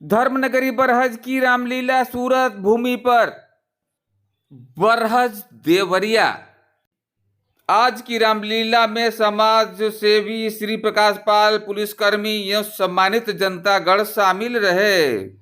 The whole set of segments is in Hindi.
धर्मनगरी बरहज की रामलीला सूरत भूमि पर बरहज देवरिया। आज की रामलीला में समाज सेवी श्री प्रकाश पाल, पुलिसकर्मी एवं सम्मानित जनतागण शामिल रहे।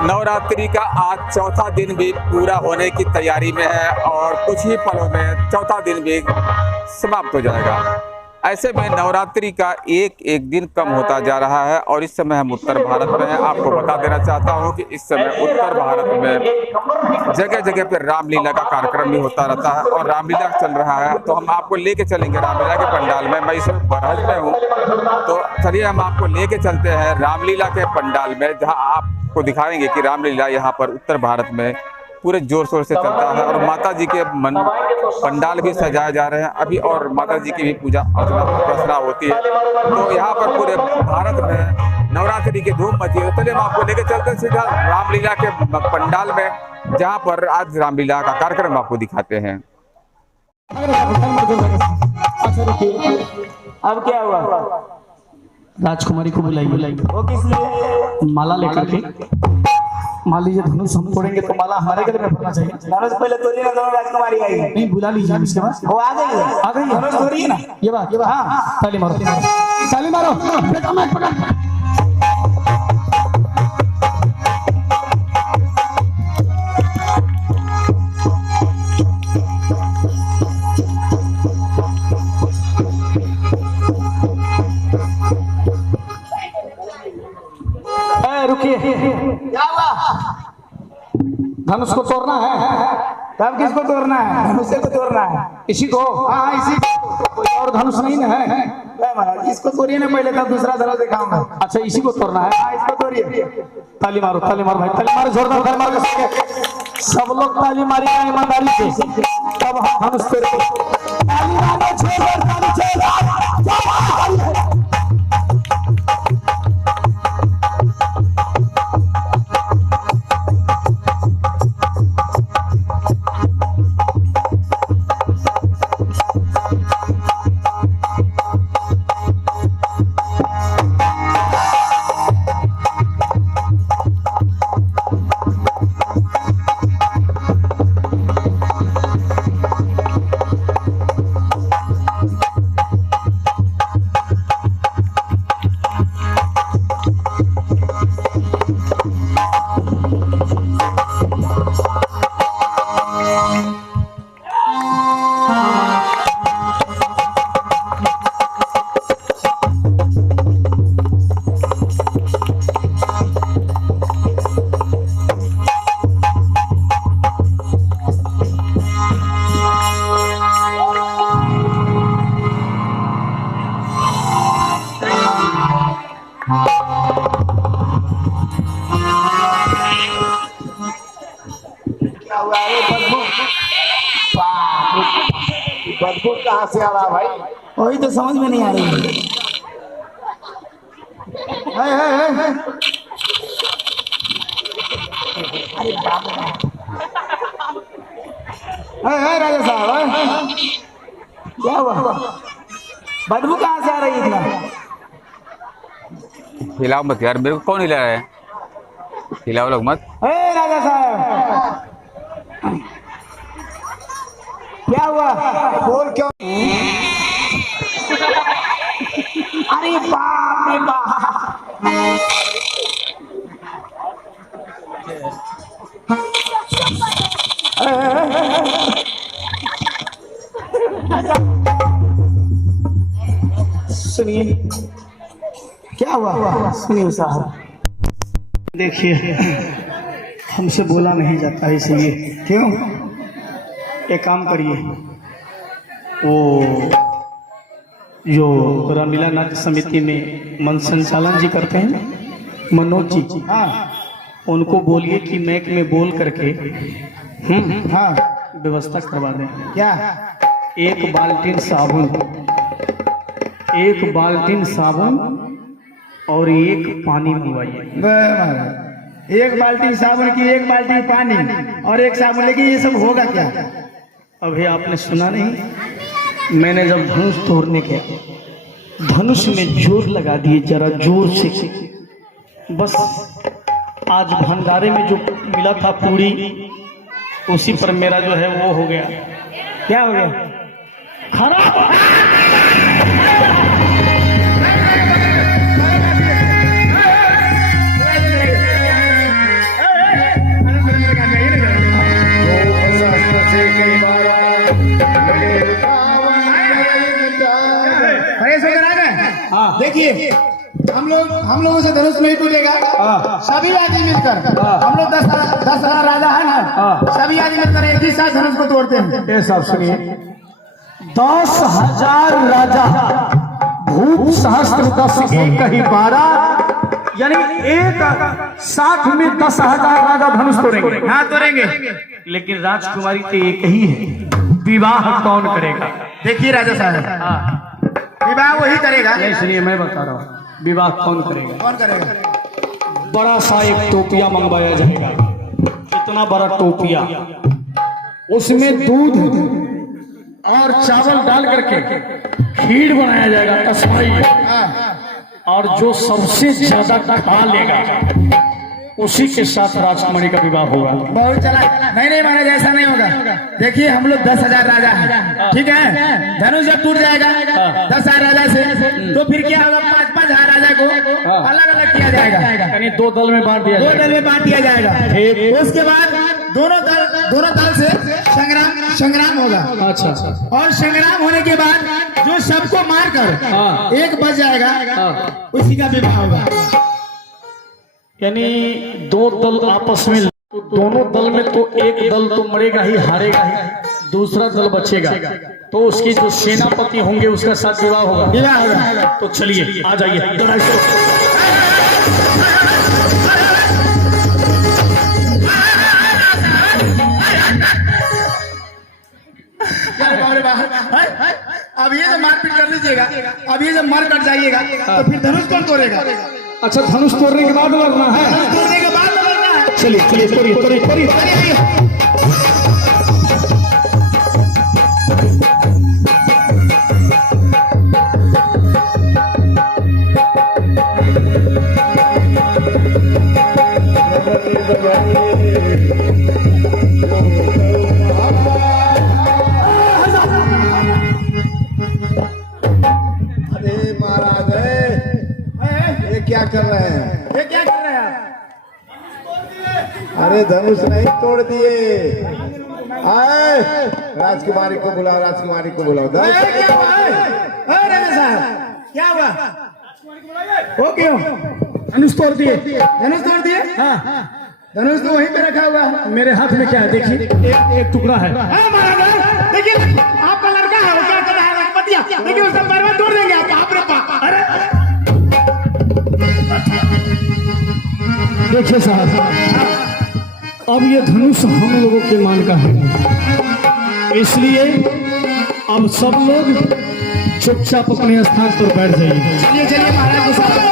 नवरात्रि का आज चौथा दिन भी पूरा होने की तैयारी में है और कुछ ही पलों में चौथा दिन भी समाप्त हो जाएगा। ऐसे में नवरात्रि का एक एक दिन कम होता जा रहा है और इस समय हम उत्तर भारत में हैं। आपको बता देना चाहता हूं कि इस समय उत्तर भारत में जगह जगह पर रामलीला का कार्यक्रम भी होता रहता है और रामलीला चल रहा है, तो हम आपको लेके चलेंगे रामलीला के पंडाल में। मैं इस समय बरहज में हूँ, तो चलिए हम आपको लेके चलते हैं रामलीला के पंडाल में, जहाँ आपको दिखाएंगे कि रामलीला यहाँ पर उत्तर भारत में पूरे जोर शोर से चलता है और माता जी के पंडाल भी सजाए जा रहे हैं अभी और माता जी की भी पूजा अर्चना होती है। तो यहाँ पर पूरे भारत में नवरात्रि की धूम मची है। चलिए हम आपको लेकर चलते हैं सीधा रामलीला के पंडाल में, जहाँ पर आज रामलीला का कार्यक्रम आपको दिखाते हैं। अब क्या हुआ? राजकुमारी को बुलाइए। वो किस लिए? माला लेकर के। मान लीजिए धनुष हम फोड़ेंगे तो माला हमारे गले में पड़ना चाहिए। धनुष पहले तोड़िए ना, दोनों राजकुमारी आई। नहीं, बुला लीजिए इसके बाद। वो आ गई है, आ गई है। धनुष तोड़िए ना। ये बात हाँ, ताली मारो ताली मारो। बेटा मैं पकड़। रुकिए, क्या हुआ? धनुष को तोड़ना है। तब किसको तोड़ना है? धनुष को तोड़ना है। इसी को? हाँ इसी को। कोई और धनुष नहीं है? महाराज इसको तोड़िए ना पहले, तब दूसरा धनुष दिखाऊंगा। अच्छा इसी को तोड़ना है। हाँ इसको तोड़िए। ताली मारो भाई, ताली मारो जोरदार, ताली मारो सब लोग, ताली मारिए ईमानदारी से। तब हम धनुष तोड़ेंगे। ताली मारो जोरदार, ताली जोरदार। बदबू कहाँ से आ रहा भाई? वही तो समझ में नहीं आ रही है। राजा साहब क्या हुआ? बदबू कहाँ से आ रही इतना? हिलाओ मत यार, मेरे को कौन हिला रहा है? हिलाओ लोग मत। राजा साहब क्या हुआ? बोल क्यों? अरे बाप रे बाप, सुनिए क्या हुआ, सुनिए साहब। देखिए हमसे बोला नहीं जाता इसलिए, क्यों, एक काम करिए, वो जो रामलीला नाट्य समिति में मंच संचालन जी करते हैं मनोज जी, हाँ, उनको बोलिए कि मैक में बोल करके हाँ व्यवस्था करवा दें। क्या, एक बाल्टीन साबुन और एक पानी मंगवाइए। एक बाल्टी साबुन की, एक बाल्टी पानी और एक साबुन, लेकिन ये सब होगा क्या? अभी आपने सुना नहीं, मैंने जब धनुष तोड़ने के धनुष में जोर लगा दिए, जरा जोर से, बस आज भंडारे में जो मिला था पूरी, उसी पर मेरा जो है वो हो गया। क्या हो गया? खराब। देखिए हम लोगों से धनुष नहीं टूटेगा। सभी आदमी मिलकर, हम लोग 10,000 राजा है ना, सभी आदमी मिलकर एक ही साथ धनुष को तोड़ते हैं। ये सब सुनिए, 10,000 राजा, भूप सहस्त्र 10 एक ही 12, यानी एक साथ में 10,000 राजा धनुष तोड़ेंगे। हाँ तोड़ेंगे, लेकिन राजकुमारी तो एक ही है, विवाह कौन करेगा? देखिए राजा साहब, विवाह वही करेगा। नहीं सुनिए, मैं बता रहा हूँ, विवाह कौन करेगा? कौन करेगा? बड़ा सा एक टोपिया मंगवाया जाएगा, इतना बड़ा टोपिया, उसमें दूध और चावल डाल करके खीर बनाया जाएगा, तस्माई, और जो सबसे ज्यादा खा लेगा उसी के साथ राजकुमारी का विवाह होगा। बहुत चला, नहीं महाराज, ऐसा नहीं होगा। देखिए हम लोग 10,000 राजा हैं, ठीक है, धनुष जब टूट जाएगा 10,000 राजा से, तो फिर क्या होगा, 5,000 राजा को अलग अलग किया जाएगा, यानी 2 दल में बांट दिया जाएगा। 2 दल में बांट दिया जाएगा। उसके बाद दोनों दल से संग्राम होगा। अच्छा, और संग्राम होने के बाद जो सबको मारकर एक बच जाएगा, उसी का विवाह होगा। यानी 2 दल आपस में, दोनों दल में तो एक दल तो मरेगा ही, हारेगा ही, दूसरा दल बचेगा, तो उसकी जो सेनापति होंगे उसका साथ विवाह होगा। तो चलिए आ जाइए। अब ये जब मारपीट कर लीजिएगा, अब ये जब मार कर जाइएगा, तो फिर धनुष कौन तोड़ेगा? अच्छा, धनुष तोड़ने के बाद लड़ना है? तोड़ने के बाद लड़ना है। चलिए तोड़िए। क्या कर रहे हैं? ये क्या कर रहे हैं? अरे धनुष नहीं तोड़ दिए। आए राजकुमारी को बुलाओ, राजकुमारी को बुलाओ। क्या हुआ? राजा साहब क्या हुआ? वो क्यों? धनुष तोड़ दिए। धनुष तोड़ दिए? हाँ, धनुष तो वहीं पे रखा हुआ है। मेरे हाथ में क्या है देखिए, एक टुकड़ा है। महाराज देखिए, आपका लड़का है, वो क्या कर रहा है? पतिया, देखिए उसका पैर तोड़ देंगे आप। अरे देखिए साहब, अब ये धनुष हम लोगों के मान का है, इसलिए अब सब लोग चुपचाप अपने स्थान पर बैठ जाइए। चलिए महाराज।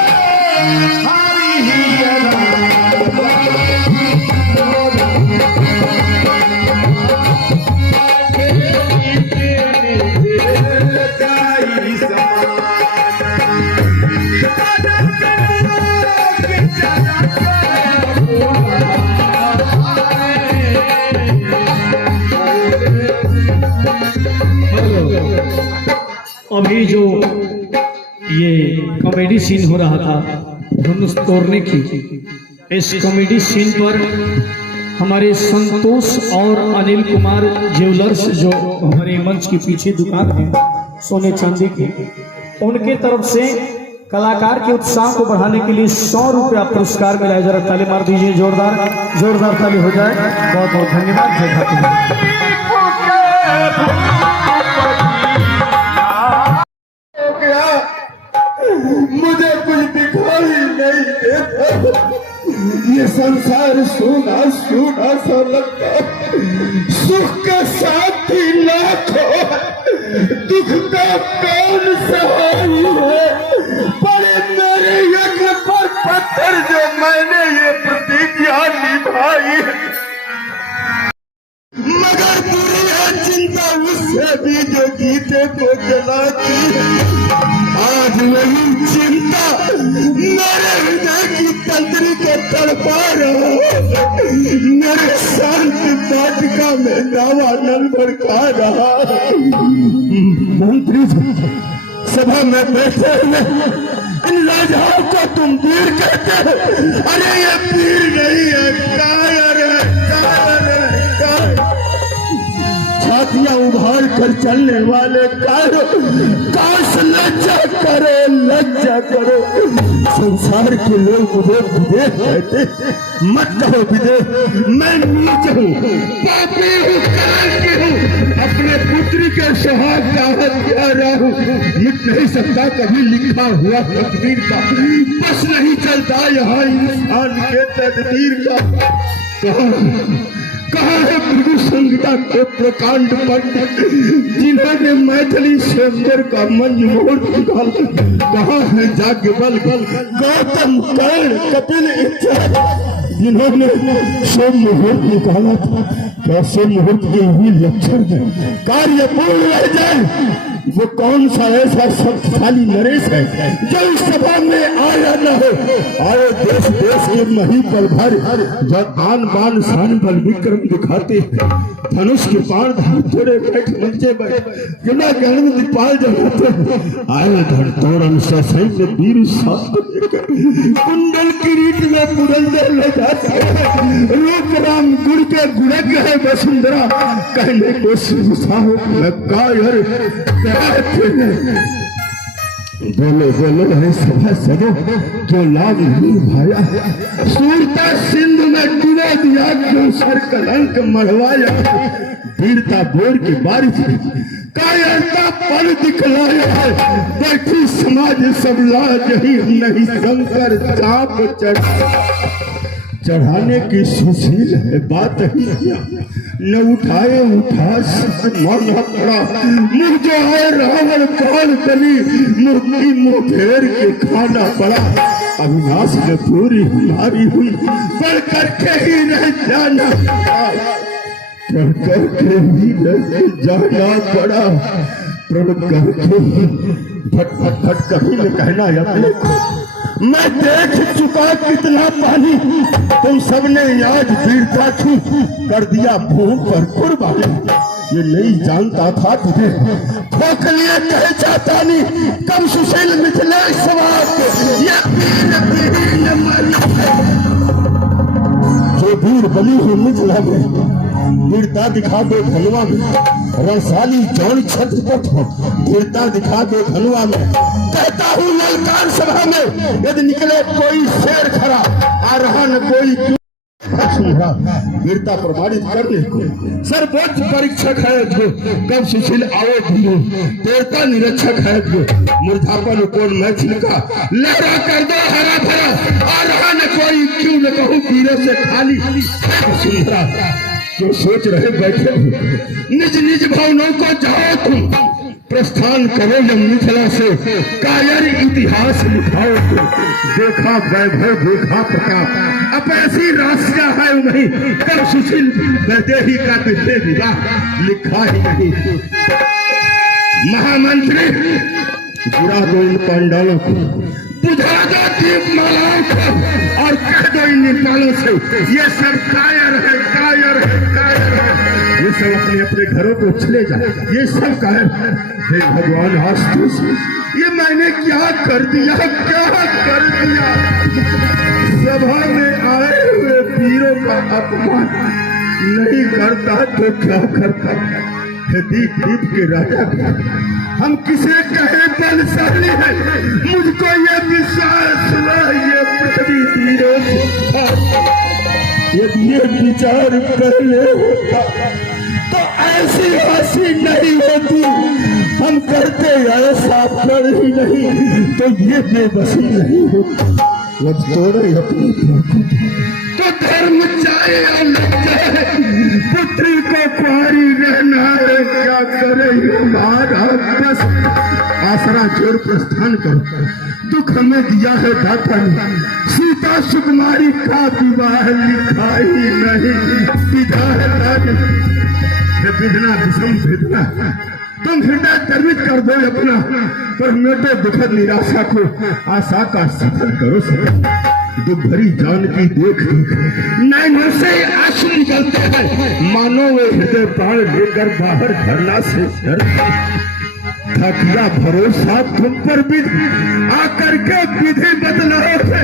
अभी जो ये कॉमेडी सीन हो रहा था धनुष तोड़ने की, इस कॉमेडी सीन पर हमारे संतोष और अनिल कुमार ज्वेलर्स, जो हमारे मंच के पीछे दुकान है सोने चांदी की, उनके तरफ से कलाकार के उत्साह को बढ़ाने के लिए 100 रुपया पुरस्कार मिला है। जरा ताली मार दीजिए, जोरदार ताली हो जाए। बहुत बहुत धन्यवाद। जय ठाकुर। मुझे कुछ दिखाई नहीं देता, ये संसार सूना सूना सा लगता, सुख का साथी लाखों, दुख का कौन सहाय है, पड़े मेरे यज्ञ पर पत्थर जो मैंने ये प्रतिज्ञा निभाई, मगर बुरी है चिंता उससे भी जो गीते को जलाती। आज वही चिंता मेरे हृदय की तंत्री को तड़पा रहा है, मेरे शांति वाटिका में दावानल भड़का रहा है। मंत्री सभा में बैठे हुए इन राजाओं को तुम वीर कहते हो, अरे ये वीर नहीं है, कायर है, कायर है, कायर। छातियां उभार कर चलने वाले कायर, काश लज्जा करो, लज्जा करो। संसार के लोग मुझे विदेह कहते, मत कहो विदेह, मैं नीच हूँ, पापी हूँ, कलंकी हूँ, अपने पुत्री के सुहाग का हत्यारा हूँ। मिट नहीं सकता कभी लिखा हुआ तकदीर का, बस नहीं चलता यहाँ इंसान के तकदीर का। कहाँ है भृगु संहिता के प्रकांड पंडित जिन्होंने मैथिली स्वयंवर का मंज मोड़ निकाला? कहाँ है याज्ञवल्क्य, गौतम, कर्ण, कपिल इत्यादि जिन्होंने सोम मुहूर्त निकाला था? क्या सोम मुहूर्त के ही लक्षण है? कार्य पूर्ण रह जाए, वो कौन सा ऐसा शक्तिशाली नरेश है जो इस सभा में आया न हो? आए देश देश के महीपल भर जब आन बान शान बल विक्रम दिखाते हैं, धनुष के पार धोड़े बैठ मंचे बिना गण दीपाल जमाते हैं। आए धड़ तोरण सैन्य वीर कुंडल किरीट में पुरंदर ले जाते हैं, रूप राम गुण के गुणज्ञ है वसुंधरा, कहने को कायर बोलो बोलो है सभा सदो जो लाभ नहीं भाया, सूरता सिंधु में डुबा दिया, क्यों सर कलंक मढ़वाया, वीरता बोर की बारिश कायरता पर दिखलाया है, बैठी समाज सब लाज ही नहीं, शंकर चाप चढ़ाने की सुशील है बात ही न उठाए मारना पड़ा, मुँह जो है रावण काल बनी, मुँह फेर के खाना पड़ा। अविनाश ने पूरी हमारी हुई, बढ़ करके ही रह जाना, बढ़ करके ही रह जाना पड़ा, प्रण करके भट भट भट कभी न कहना अपने को। मैं देख चुका कितना पानी, तुम सबने आज वीरता की कर दिया भूम पर कुर्बानी। ये नहीं जानता था तुझे खोखलिए कहे जाता नहीं, कब सुशील मिथिलेश समाज ये जो वीर बली हो मिथिला में, वीरता दिखा दो धनवा में, रसाली जौन छत्रपत हो, वीरता दिखा दो धनवा में। कहता हूँ ललकार सभा में, यदि निकले कोई शेर खड़ा, आ रहा न कोई वीरता प्रमाणित करने को सर्वोच्च परीक्षक है जो, कब सुशील आओ भूलो, देवता निरीक्षक है जो, मुरझापन कौन मैथिल का लहरा कर दो हरा भरा, आ रहा न कोई क्यों न कहूँ वीरों से खाली। सुंदरा जो सोच रहे बैठे हो, निज निज भवनों को जाओ तुम, प्रस्थान करो जब मिथिला से, कायर इतिहास लिखाओ तुम। देखा वैभव देखा प्रताप, अब ऐसी राशियां है नहीं, कब सुशील वैदेही का विद्य विवाह लिखा ही नहीं। महामंत्री गिरा दो इन पंडालों को, बुझा दो दीपमालाओं को, और कह दो इन नेपालों से ये सब कायर है, कायर है, कायर है। ये सब अपने अपने घरों को चले जाए, ये सब कायर है। हे भगवान आस्तुस, ये मैंने क्या कर दिया, क्या कर दिया? सभा में आए हुए वीरों का अपमान नहीं करता तो क्या करता? दीप दीप के राजा हम किसे कहे बलशाली है, मुझको ये विश्वास हुआ ये पृथ्वी तीरों से यदि ये विचार पहले होता तो ऐसी हंसी नहीं होती। हम करते ऐसा पर ही नहीं तो ये बेबसी नहीं होती। वह तोड़े अपनी तो धर्म चाहे या न चाहे, पुत्री को कुंवारी रहना है, क्या करे हमारा बस। आसरा जोड़ प्रस्थान करो, दुख हमें दिया है दाता ने, सीता सुकुमारी का विवाह लिखा ही नहीं। विधा है विधना विषम वेदना, तुम हृदय गर्वित कर दो अपना, पर मेटे दुखद निराशा को आशा का सफल करो सफल। दुख भरी जान की देख देख नैनों से आंसू निकलते हैं, मानो वे हृदय प्राण लेकर बाहर धरना से थकिया भरोसा तुम पर विधि आकर के विधि बदलाओ थे।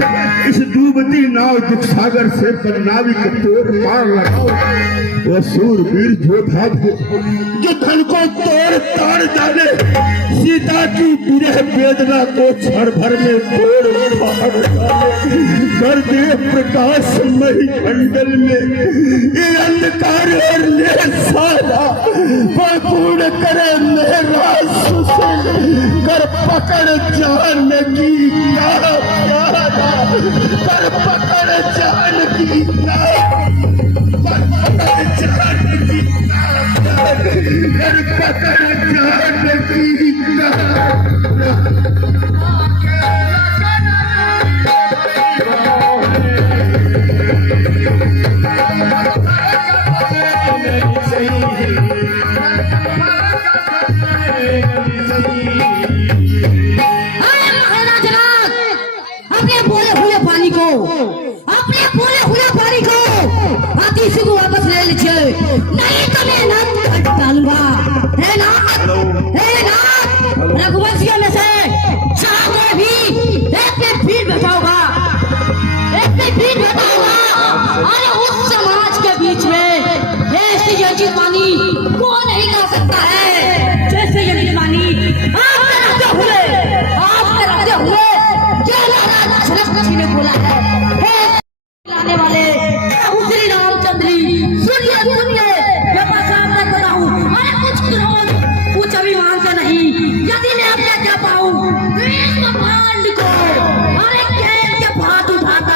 इस डूबती नाव दुख सागर से बदनावी को तोड़ पार लगाओ। वो सूरवीर योद्धा जो धन को तोड़ ताड़ डाले, सीता की विरह वेदना को क्षण भर में तोड़ पार डाले। कर दे प्रकाश मही मंडल में ये अंधकार और ले सारा, वह पूर्ण करे मेरा कर पकड़ जान की कर पकड़ जान की कर पकड़ जान की वापस ले लीजिए, नहीं तो मैं नाथ काट डालूंगा। हे नाथ, रघुवंशियों में से चाहे भी एक पे भीड़ बैठाऊंगा, अरे उस समाज के बीच में ऐसी यजमानी कौन नहीं कर सकता है जैसे यजमानी आप रहते हुए जनक ने बोला है। लाने वाले श्री रामचंद्री सुनिए मैं सामने बताऊं, अरे कुछ कुछ अभिमान से नहीं, यदि मैं अपने क्या पाऊं पांड को अरे कैद के भाट उठाकर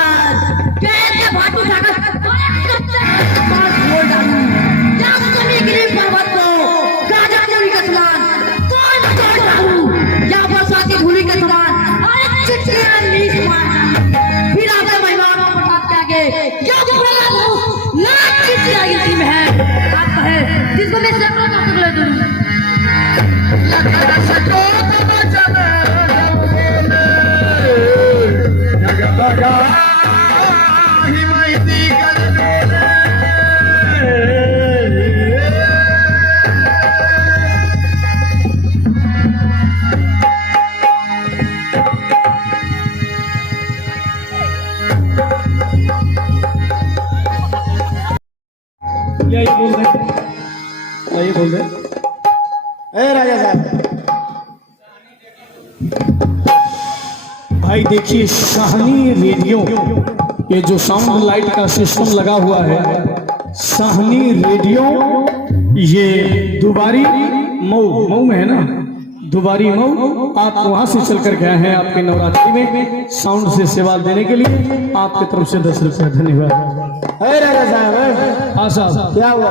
बोल डालूं, या समीगिरी पर्वत को गाजा चोरी के समान तोड़ डालूं, या बरसाती धूली के समान अरे चिट्ठियां नीच मार फिर आपके महिमानों को टप के क्या ना चिट्ठी में है आप है जिसको मैं सैकड़ों का टुकड़ा दूं। यही बोल रहे ए राजा साहब। भाई देखिए शाहनी रेडियो, ये जो साउंड लाइट का सिस्टम लगा हुआ है, शाहनी रेडियो, ये दुबारी मऊ में है ना, दुबारी मऊ। आप वहां से चल कर गए हैं आपके नवरात्रि में साउंड से सेवा देने के लिए, आपकी तरफ से 10 रुपया धन्यवाद। राजा साहब, हाँ साहब क्या हुआ?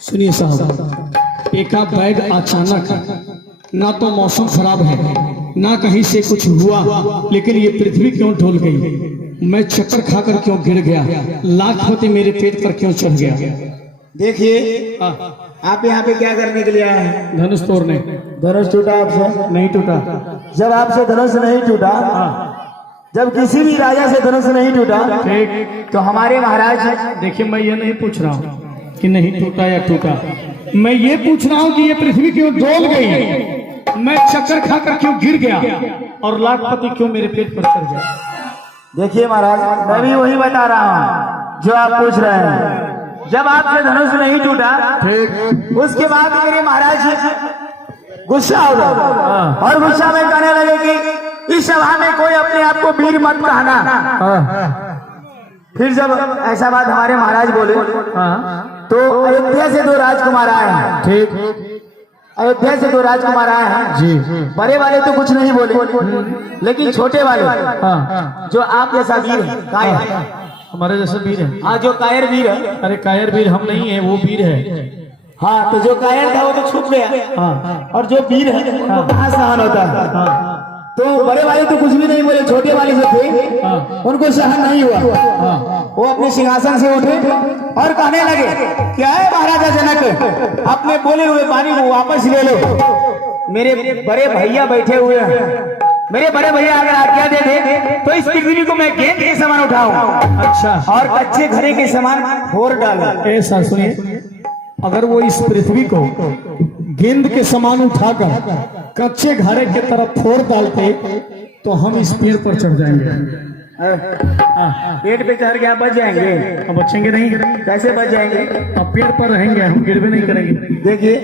सुनिए साहब, एक आप बैग अचानक, ना तो मौसम खराब है ना कहीं से कुछ हुआ, लेकिन ये पृथ्वी क्यों ढल गई? मैं चक्कर खाकर क्यों गिर गया? लाखपति मेरे पेट पर क्यों चढ़ गया? देखिए आप यहाँ पे क्या करने के लिए आए हैं? धनुष तोड़ने। धनुष टूटा आपसे? नहीं टूटा। जब आपसे धनुष नहीं टूटा, जब किसी भी राजा से धनुष नहीं टूटा, तो हमारे महाराज। देखिए मैं ये नहीं पूछ रहा हूँ कि नहीं टूटा या टूटा, मैं ये पूछ रहा हूँ कि ये पृथ्वी क्यों डोल गई, मैं चक्कर खाकर क्यों गिर गया और लाखपति क्यों मेरे पेट पर चढ़ गया? देखिए महाराज, मैं भी वही बता रहा हूँ जो आप पूछ रहे हैं। जब आपसे धनुष नहीं टूटा, उसके बाद मेरे महाराज गुस्सा हो गए और गुस्सा में कहने लगे कि इस सभा में कोई अपने आप को वीर मत कहना। फिर जब ऐसा बात हमारे महाराज बोले तो अयोध्या से 2 राजकुमार आए हैं। ठीक, अयोध्या से 2 राजकुमार आए हैं जी। बड़े वाले तो कुछ नहीं बोले, लेकिन छोटे वाले जो आप जैसा वीर है, कायर हमारे जैसे वीर है। हाँ, जो कायर वीर है। अरे कायर वीर हम नहीं है, वो वीर है। हाँ, तो जो कायर था वो तो छुप गया और जो वीर है उनको कहाँ सहन होता है। तो बड़े वाले तो कुछ भी नहीं बोले, छोटे वाले जो थे उनको सहन नहीं हुआ। वो अपने सिंहासन से उठे और कहने लगे, क्या है महाराजा जनक, अपने बोले हुए पानी को वापस ले लो। मेरे बड़े भैया बैठे हुए हैं, मेरे बड़े भैया अगर आज्ञा दे दे तो इस पृथ्वी को मैं गेंद के समान उठाऊं, अच्छा, और कच्चे घड़े के समान फोड़ डालूं। ऐसा सुनिए, अगर वो इस पृथ्वी को गेंद के समान उठाकर कच्चे घड़े की तरफ फोड़ डालते तो हम इस पेड़ पर चढ़ जाएंगे। पेड़ पे चढ़ के आप बच जाएंगे? अब बचेंगे नहीं। कैसे बच जाएंगे? अब पेड़ पर रहेंगे, हम गिरवे नहीं करेंगे। देखिए,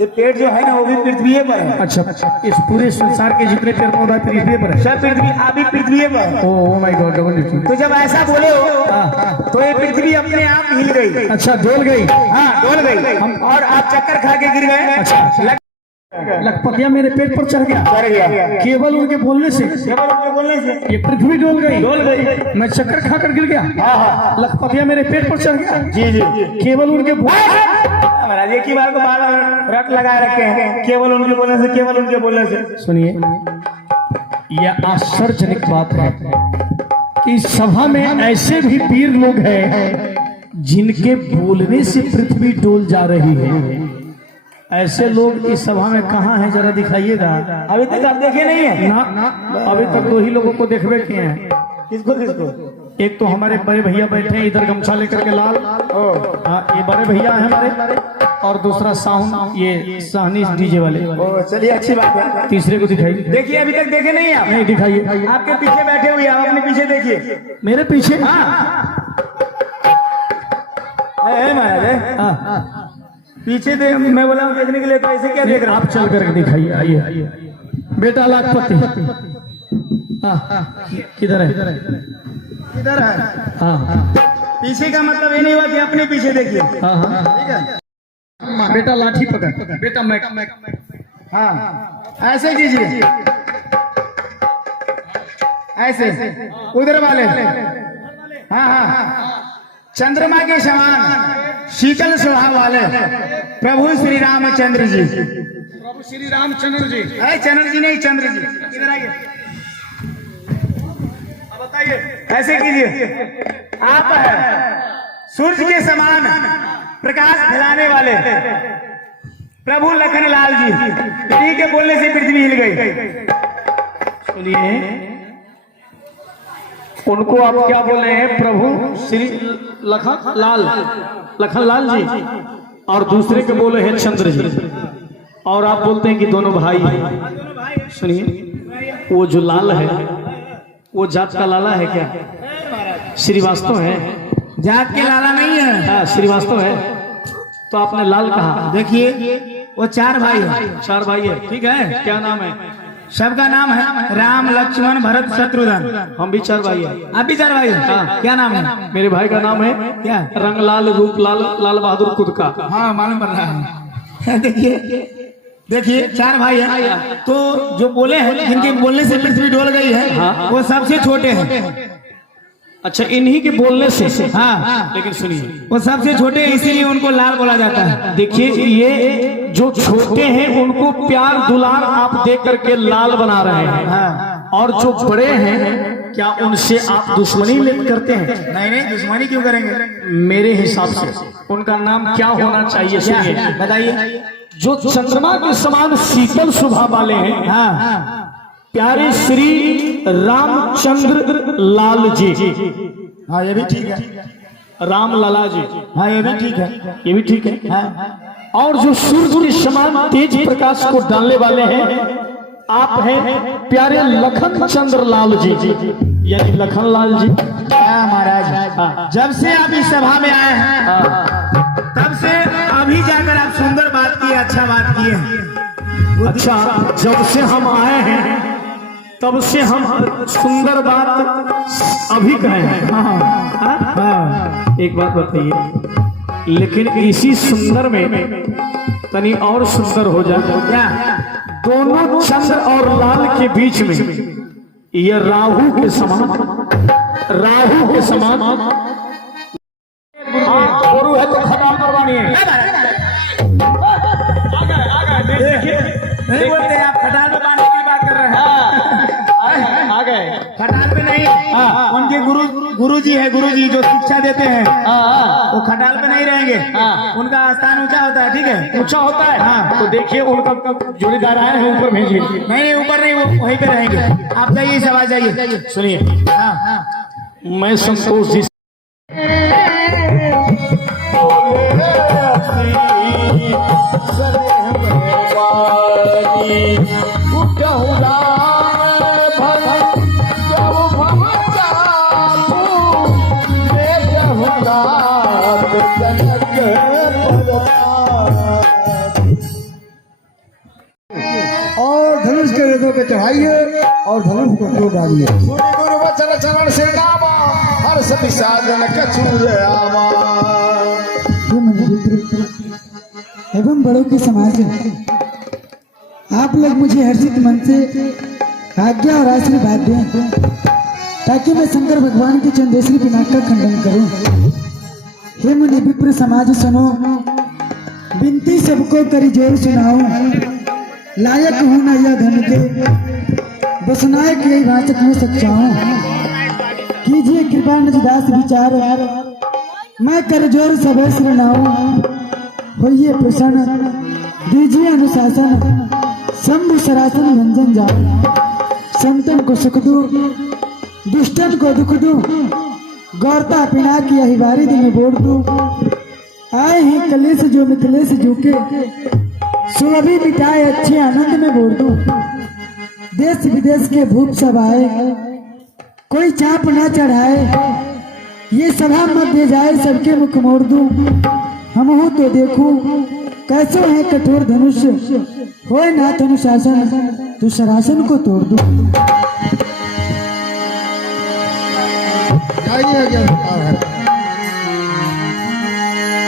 ये पेड़ जो है ना वो भी पृथ्वी पर है। अच्छा, इस पूरे संसार के जितने पेड़ पौधा पृथ्वी पर है, सब पृथ्वी, आप भी पृथ्वी पर है। ओह माय गॉड, तो जब ऐसा बोले हो तो ये पृथ्वी अपने आप हिल गई। अच्छा, डोल गई। हाँ, डोल गई और आप चक्कर खा के गिर गए। अच्छा, लखपतिया मेरे पेट पर चढ़ गया। चढ़ गया केवल उनके बोलने से, केवल उनके बोलने से ये पृथ्वी डोल गई। डोल गई। मैं चक्कर खाकर गिर गया। लखपतिया मेरे पेट पर चढ़ गया। जी जी, केवल उनके महाराज एक ही बात को बार बार रट लगाए रखे हैं, केवल उनके बोलने से, केवल उनके बोलने से। सुनिए, यह आश्चर्यजनक बात है कि सभा में ऐसे भी वीर लोग हैं जिनके बोलने से पृथ्वी डोल जा रही है। ऐसे लोग इस सभा में कहाँ हैं, जरा दिखाइएगा। अभी तक आप देखे नहीं है ना, अभी तक 2 ही लोगों को देखबे किए हैं। किसको किसको? एक तो हमारे बड़े भैया बैठे हैं इधर गमछा लेकर के लाल, हाँ ये बड़े भैया हैं हमारे, और दूसरा साउंड ये सहनी डीजे वाले। चलिए, अच्छी बात है। तीसरे को दिखाइए। देखिए, अभी तक देखे नहीं आप? नहीं दिखाइए। आपके पीछे बैठे हुए, आप अपने पीछे देखिए। मेरे पीछे? महाराज पीछे दे, मैं बोला हूँ देखने के लिए, तो ऐसे क्या देख रहे आप चल करके दिखाइए। आइए बेटा लाखपति, किधर है? इधर है। हाँ, पीछे का मतलब ये नहीं हुआ कि अपने पीछे देखिए। हाँ, ठीक है। बेटा लाठी पकड़, बेटा मैं, हाँ, ऐसे कीजिए, ऐसे उधर वाले। हाँ हाँ, चंद्रमा के समान शीतल स्वभाव वाले प्रभु श्री रामचंद्र जी। प्रभु श्री रामचंद्र जी। अरे चंद्र जी नहीं, चंद्र जी। इधर आइए, बताइए। ऐसे कीजिए, आप सूर्य के समान प्रकाश फैलाने वाले प्रभु लखन लाल जी। इन्हीं के बोलने से पृथ्वी हिल गई। सुनिए, उनको आप क्या बोले हैं? प्रभु श्री लखन लाल जी, और दूसरे के बोले हैं चंद्र जी, और आप बोलते हैं कि दोनों भाई। सुनिए, वो जो लाल है वो जात का लाला है क्या? श्रीवास्तव है। जात के लाला नहीं है। हाँ, श्रीवास्तव है। तो आपने लाल कहा। देखिए, वो 4 भाई है। 4 भाई है, ठीक है। क्या नाम है? सबका नाम है राम, लक्ष्मण, भरत, शत्रुघ्न। हम भी 4 भाई हैं। आप भी 4 भाई हैं? हाँ। क्या नाम है? मेरे भाई का नाम है क्या? रंग लाल, रूप लाल, लाल बहादुर खुद का। हाँ, मालूम पड़ रहा है। देखिए 4 भाई हैं। तो जो बोले हैं, जिनके बोलने से पृथ्वी डोल गई है, वो सबसे छोटे हैं। अच्छा, इन्हीं के बोलने से। हाँ, लेकिन सुनिए, वो सबसे छोटे हैं, इसीलिए उनको लाल बोला जाता है। देखिए, ये जो छोटे हैं उनको प्यार दुलार आप दे करके लाल बना रहे हैं। हाँ। और जो बड़े हैं, क्या उनसे आप दुश्मनी करते हैं? नहीं नहीं, दुश्मनी क्यों करेंगे? मेरे हिसाब से उनका नाम क्या होना चाहिए? सुनिए, बताइए। जो चंद्रमा के समान शीतल स्वभाव वाले हैं, हाँ, प्यारे श्री रामचंद्र लाल जी। हाँ, ये भी ठीक है। राम लाला जी। हाँ, ये भी ठीक है। ये भी ठीक है। हाँ। और जो सूर्य के समान तेज प्रकाश को डालने वाले हैं, आप हैं प्यारे लखन चंद्र लाल जी, यानी लखन लाल जी। हाँ महाराज, जब से आप इस सभा में आए हैं, तब से अभी जाकर आप सुंदर बात किए, अच्छा बात किए। अच्छा, जब से हम आए हैं तब से हम सुंदर बात अभी कहे हैं। हाँ। एक बात बताइए, लेकिन इसी सुंदर में तनी और सुंदर हो जाए। दोनों चंद्र और लाल के बीच में ये राहु के समान गुरु है तो खड़ा करवानी है। नहीं बोलते आप खटाल में पानी की बात कर रहे हैं। आ गए खटाल में नहीं, उनके गुरु जी है, गुरु जी जो शिक्षा देते हैं वो खटाल पे नहीं रहेंगे। उनका स्थान ऊंचा होता है, ठीक है, ऊंचा होता है। हाँ। तो देखिए उनका जोड़ीदार आए हैं, ऊपर भेजिए। नहीं ऊपर नहीं, वो वहीं पे रहेंगे। आप जाइए, सब आ जाइए। सुनिए, हाँ। मैं संतोष जी और धनुष के रथों पे चढ़ाइए और धनुष को तोड़ डालिए। गुरु वचन चरण से गावा, हर सभी साधन कछु आवा। एवं बड़ों के समाज में आप लोग मुझे हर्षित मन से आज्ञा और आशीर्वाद दें ताकि मैं शंकर भगवान के चंदेश्वरी पिनाक का खंडन करूं। हे मुनि विप्र समाज सुनो, विनती सबको करी जोर सुनाओ। लायक हूं न यह धन के, बस नायक यही भाषक में सच्चाऊं। कीजिए कृपा निजदास विचार, मैं कर जोर सबे शरणाऊं। होइए प्रसन्न, दीजिए अनुशासन, शंभु सरासन भंजन जाओ। संतन को सुख दो, दुष्टन को दुख दो, गौरता पिना की यही वारिद में बोल दो। आए ही कलेश जो मिथिलेश झुके, सो अभी मिटाए अच्छे आनंद में बोल दो। देश विदेश के भूप सब आए, कोई चाप ना चढ़ाए। ये सभा मध्य जाए, सबके मुख मोड़ दूं। हम हो तो देखूं कैसो है कठोर धनुष, होए नाथ अनुशासन, तो शरासन को तोड़ दूं।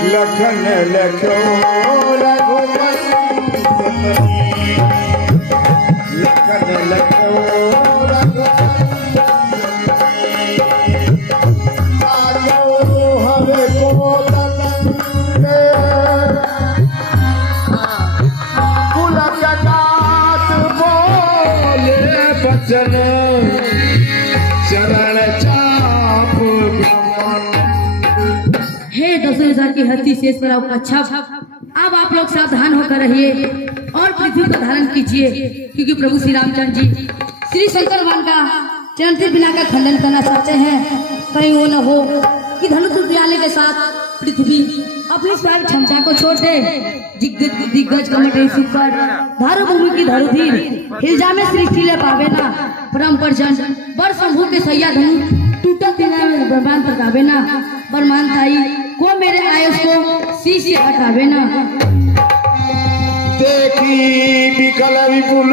लखन लखो रघुपति, लखन लखो रघुपति, आयो हमें को बचन चरण चाप। हे 10,000 की हस्ती शेष पर आपका छप। अब आप लोग सावधान होकर रहिए और पृथ्वी को धारण कीजिए, क्योंकि प्रभु श्री रामचंद्र जी श्री शंकर भगवान का चरणती बिना का खंडन करना चाहते हैं। कहीं वो न हो कि धनुष उद्याने के साथ पृथ्वी अपनी सारी क्षमता को छोड़ दे। दिग्गज कमटे सुकर धारो भूमि की धरोधीर, हिलजा में सृष्टि ले पावे ना। परम परजन बर शंभु के सैया धनु टूटा तिना में बरमान तकावे ना। बरमान ताई को मेरे आयुष को शीश से हटावे ना। देखी विकल विपुल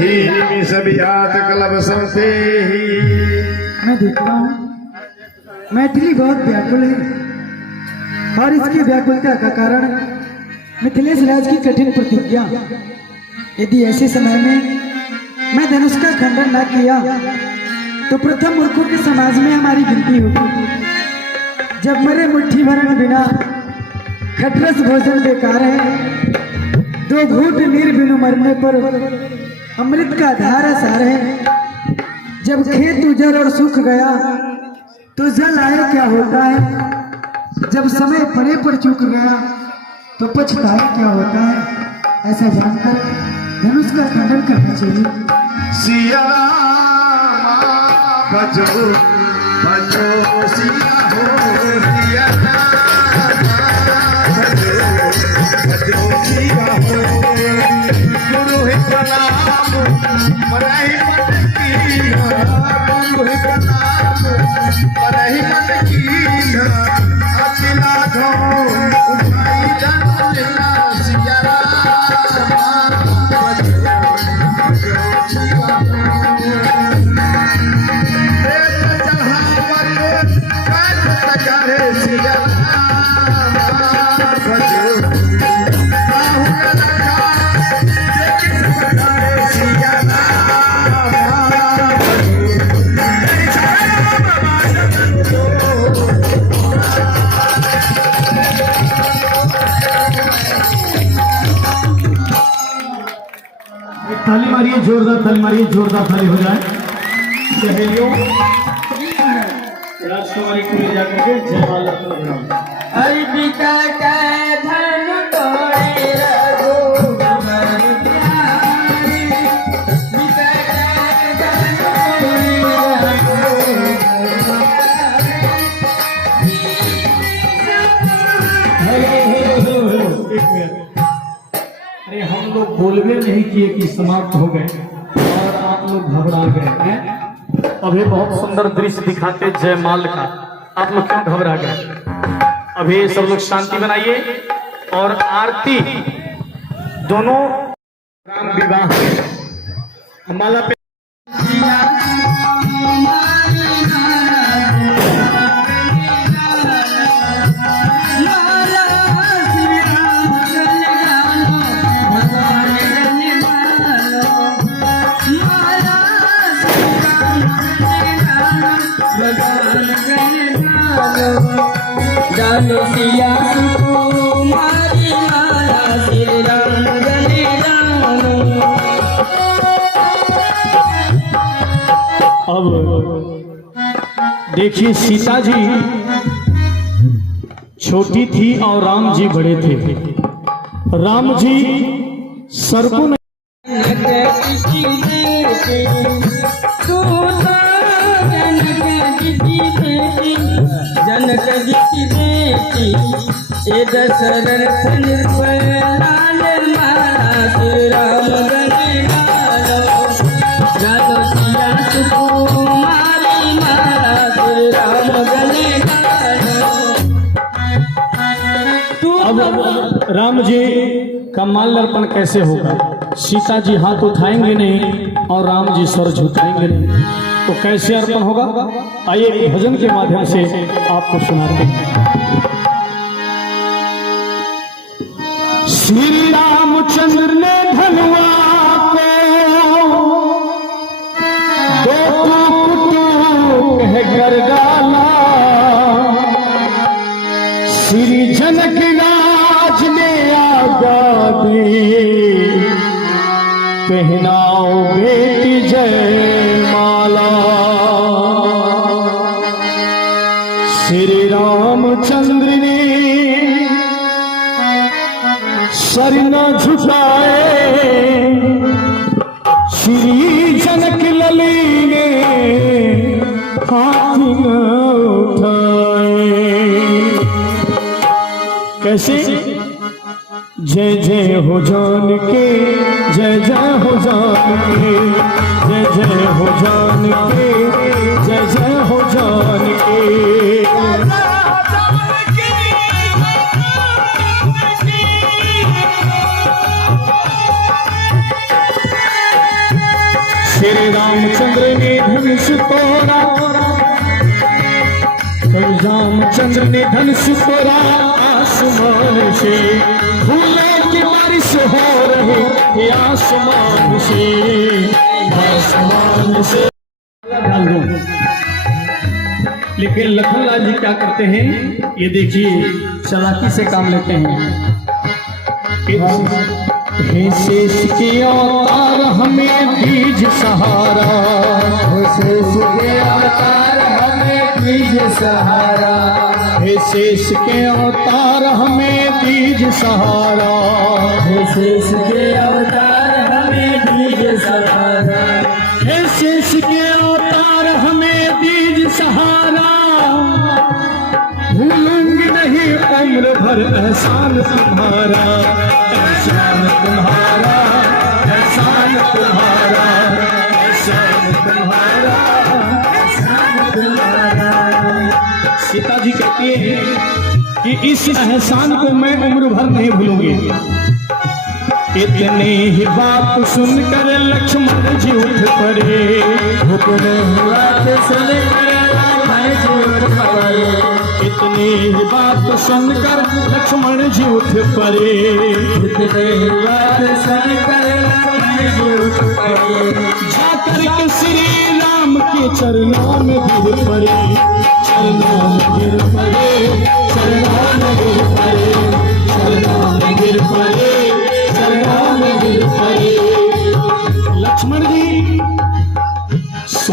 ही सभी हाथ कलभ संसे ही। मैं देखता हूँ मैथिली बहुत व्याकुल है, और इसकी व्याकुलता का कारण मिथिलेश राज की कठिन प्रतिज्ञा। यदि ऐसे समय में मैं धनुष का खंडन न किया तो प्रथम मूर्खों के समाज में हमारी गिनती होगी। जब मरे मुट्ठी भरण बिना खटरस भोजन बेकार है, दो घूंट नीर बिनु मरने पर अमृत का धारा सार है। जब खेत उजड़ और सूख गया तो जल आए क्या होता है। जब समय पड़े पर चूक गया तो पछताए क्या होता है। ऐसा जानकर धनुष का खंडन करना चाहिए। सिया भजो भजो सिया हो, सिया भजो भजो सिया हो। गुरु है प्रणाम मराही मन की, गुरु है प्रणाम मराही मन की। अखिला धो उठाई जन ताली मारिए, जोरदार ताली मारिए, जोरदार ताली हो जाए। सहेलियों, राजकुमारी को ले जाकर के जयमाल लखनऊ हरि पिता का धन तोड़े रघुवर प्यारे, पिता का धन तोड़े अरे हम लोग बोलबे नहीं किए कि समाप्त हो गए और आप लोग घबरा गए हैं। अभी बहुत सुंदर दृश्य दिखाते जयमाल का, आप लोग क्यों घबरा गए? अभी सब लोग शांति बनाइए और आरती दोनों राम विवाह माला पे जानो सिया सुकुमारी माला श्री राम गले जानो। अब देखिए, सीता जी छोटी थी और राम जी बड़े थे। राम जी सरकों में जनक जी की बेटी ये दशरथ निर्भय लाल माला श्री राम गले गालो। जानो सिया सुकुमारी माला श्री राम गले गालो। अब राम जी का माल अर्पण कैसे होगा? सीता जी हाथ उठाएंगे नहीं और राम जी सर झुकाएंगे नहीं, तो कैसे अर्पण होगा? आइए भजन के माध्यम से आपको सुनाते हैं। श्री रामचंद्र ने धनुआ को दो टूक कहकर डाला, श्री जनक राज ने आज्ञा दी, पहनाओ बेटी जयमाला। श्री रामचंद्र ने सर न झुकाए, श्री जनक लली ने हाथ न उठाए। कैसे? जय जय हो जान के, जय जय हो जान के, जय जय हो जान के, जय जय हो जान के। श्री रामचंद्र ने धनुष तोड़ा, श्री रामचंद्र ने धनुष तोड़ा, आसमान से फूलों की बारिश हो रही, आसमान से, आसमान से। लेकिन लखनलाल जी क्या करते हैं? ये देखिए, चालाकी से काम लेते हैं। हे शेष के अवतार हमें दीज सहारा, हे शेष के अवतार हमें दीज सहारा, हे शेष के अवतार हमें दीज सहारा, हे शेष के अवतार हमें दीज सहारा, हे शेष के अवतार हमें दीज सहारा। भूलूंगी नहीं उम्र भर एहसान तुम्हारा, एहसान तुम्हारा, एहसान तुम्हारा, एहसान तुम्हारा, एहसान तुम्हारा। सीता जी कहती है कि इस एहसान को मैं उम्र भर नहीं भूलूंगी। इतनी ही बात सुनकर लक्ष्मण जी उठ पड़े, इतनी ही बात सुनकर लक्ष्मण जी उठ पड़े, इतनी ही बात सुनकर लक्ष्मण जी उठ पड़े, इतनी ही बात सुनकर लक्ष्मण जी उठ पड़े, जाकर के श्री राम के चरणों में गिर पड़े, चरणों में गिर पड़े, चरणों में गिर पड़े, चरणों में गिर पड़े, चरणों में गिर पड़े।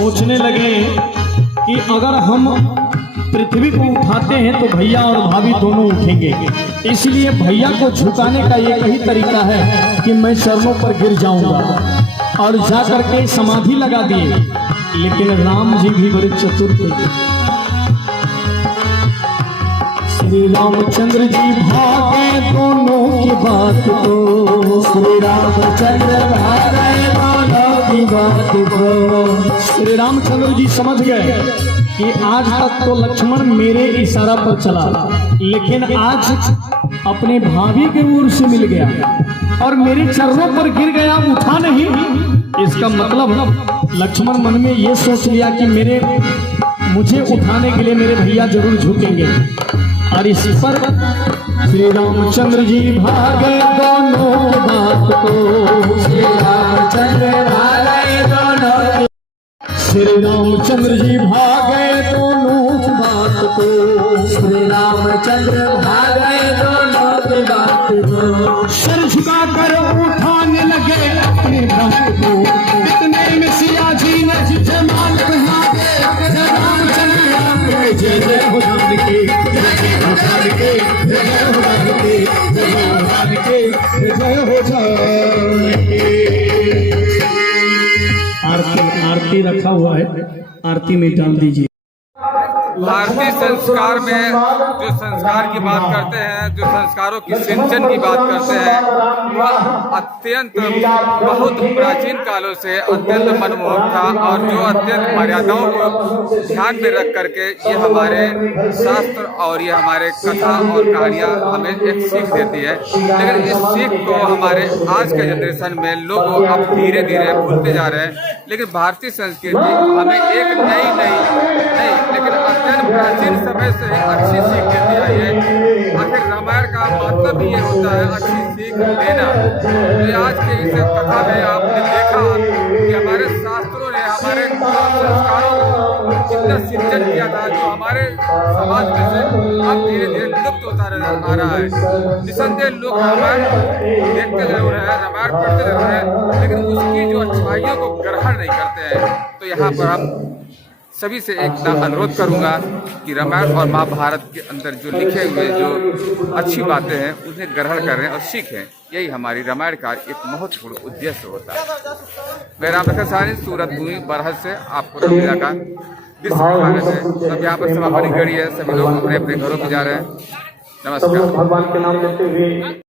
सोचने लगे कि अगर हम पृथ्वी को उठाते हैं तो भैया और भाभी दोनों उठेंगे, इसलिए भैया को झुकाने का एक ही तरीका है कि मैं चरणों पर गिर जाऊंगा और जा करके समाधि लगा दिए। लेकिन राम जी भी बड़े चतुर थे। श्री रामचंद्र जी भागे दोनों की बात को, श्री रामचंद्र भागे दोनों की बात को। श्री रामचंद्र जी समझ गए कि आज तक तो लक्ष्मण मेरे इशारा पर चला, लेकिन आज अपने भाभी के ओर से मिल गया और मेरे चरणों पर गिर गया, उठा नहीं। इसका मतलब लक्ष्मण मन में ये सोच लिया कि मुझे उठाने के लिए मेरे भैया जरूर झुकेंगे। और इस पर श्री रामचंद्र जी भागे दोनों की बात को, श्री रामचंद्र भागे दोनों, श्री रामचंद्र जी भागे दोनों की बात को, श्री रामचंद्र भागे दोनों की बात को। सिर झुका कर उठाने लगे अपने भक्त को, इतने में सिया जी ने जमाल बना के रामचंद्र राम के जय जय हो राम के, जय जय हो राम के, जय हो राम के, जय हो राम के, जय हो राम के। आरती रखा हुआ है, आरती में डाल दीजिए। भारतीय संस्कार में जो संस्कार की बात करते हैं, जो संस्कारों की सिंचन की बात करते हैं, वह अत्यंत बहुत प्राचीन कालों से अत्यंत मनमोहक था और जो अत्यंत मर्यादाओं को ध्यान में रख करके ये हमारे शास्त्र और ये हमारे कथा और कहानियाँ हमें एक सीख देती है। लेकिन इस सीख को हमारे आज के जनरेशन में लोग अब धीरे धीरे भूलते जा रहे हैं। लेकिन भारतीय संस्कृति हमें एक नई लेकिन अत्यंत प्राचीन समय से अच्छी सीख देती आई है। आखिर रामायण का मतलब ही ये होता है अच्छी सीख देना। तो आज के इस कथा में आपने देखा कि हमारे शास्त्रों ने हमारे संस्कारों को कितना सिंचन किया था, जो हमारे समाज में से अब धीरे धीरे लुप्त होता आ रहा है। निसंदेह लोग रामायण देखते जरूर हैं, रामायण पढ़ते जरूर हैं, लेकिन उसकी जो अच्छाइयों को ग्रहण नहीं करते हैं। तो यहाँ पर हम सभी से एक अनुरोध करूंगा कि रामायण और महाभारत के अंदर जो लिखे हुए जो अच्छी बातें हैं उन्हें ग्रहण करें और सीखें। यही हमारी रामायण का एक महत्वपूर्ण उद्देश्य होता है। मैं रामप्रसाद साहनी, सूरत भूमि बरहज से आपको रामलीला का विश्व स्वागत है। अब यहाँ पर समापन घड़ी है, सभी लोग अपने अपने घरों में जा रहे हैं। नमस्कार।